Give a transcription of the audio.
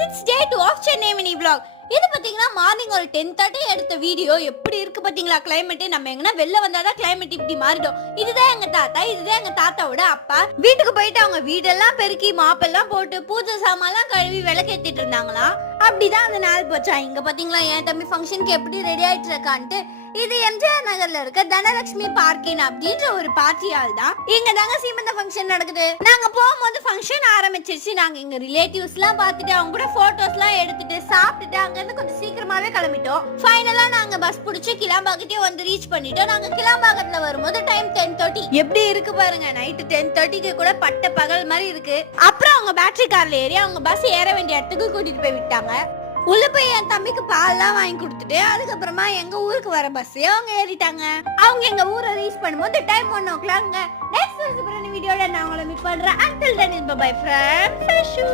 6th day 2 of Chennai mini vlog. இது பாத்தீங்கன்னா morning ஒரு 10:30 எடுத்த வீடியோ. எப்படி இருக்கு பாத்தீங்களா கிளைமேட்? நம்ம எங்கனா வெளில வந்தாதான் கிளைமேட் இப்படி மாறிடும். இதுதான் எங்க தாத்தா, இதுதான் எங்க தாத்தாவோட அப்பா. வீட்டுக்கு போயிட்டு அவங்க வீடெல்லாம் பெருக்கி மாப்பெல்லாம் போட்டு பூஜை சாமான்லாம் கழுவி விளக்கேத்திட்டு இருந்தாங்களாம். அப்படிதான் அந்த நாள் போச்சா. இங்க பாத்தீங்களா என் தம்பி ஃபங்க்ஷனுக்கு எப்படி ரெடி ஆயிட்டு இருக்கான்ட்டு. இது எம்ஜிஆர் நகர்ல இருக்க தனலட்சுமி பார்க்கின் அப்படின்ற ஒரு பார்ட்டி ஹால் தான். இங்க தாங்க சீமந்த ஃபங்க்ஷன் நடக்குது. நாங்க போகும்போது ஃபங்க்ஷன் ஆரம்பிச்சிருச்சு. நாங்க எங்க ரிலேட்டிவ்ஸ் எல்லாம் பார்த்துட்டு அவங்க கூட போட்டோஸ் எல்லாம் எடுத்துட்டு சாப்பிட்டுட்டு அங்க இருந்து கொஞ்சம் சீக்கிரமாவே கிளம்பிட்டோம். ஃபைனலா நாங்க பஸ் பிடிச்சு கிளாம்பாக்கத்தே வந்து ரீச் பண்ணிட்டோம். நாங்க கிளாம்பாக்கத்துல வரும்போது டைம் 10:30. எப்படி இருக்கு பாருங்க, நைட்டு 10:30க்கு கூட பட்ட பகல் மாதிரி இருக்கு. அப்புறம் அவங்க பேட்டரி கார்ல ஏறி அவங்க பஸ் ஏற வேண்டிய இடத்துக்கு கூட்டிட்டு போய் விட்டாங்க. உள்ள போய் என் தம்பிக்கு பால்லாம் வாங்கி கொடுத்துட்டு அதுக்கப்புறமா எங்க ஊருக்கு வர பஸ் அவங்க ஏறிட்டாங்க. அவங்க எங்க ஊரை ரீச் பண்ணும்போது டைம் 1 o'clock. நெக்ஸ்ட் வீடியோல நான் உங்களை மீட் பண்றேன். until then bye bye from Fashu.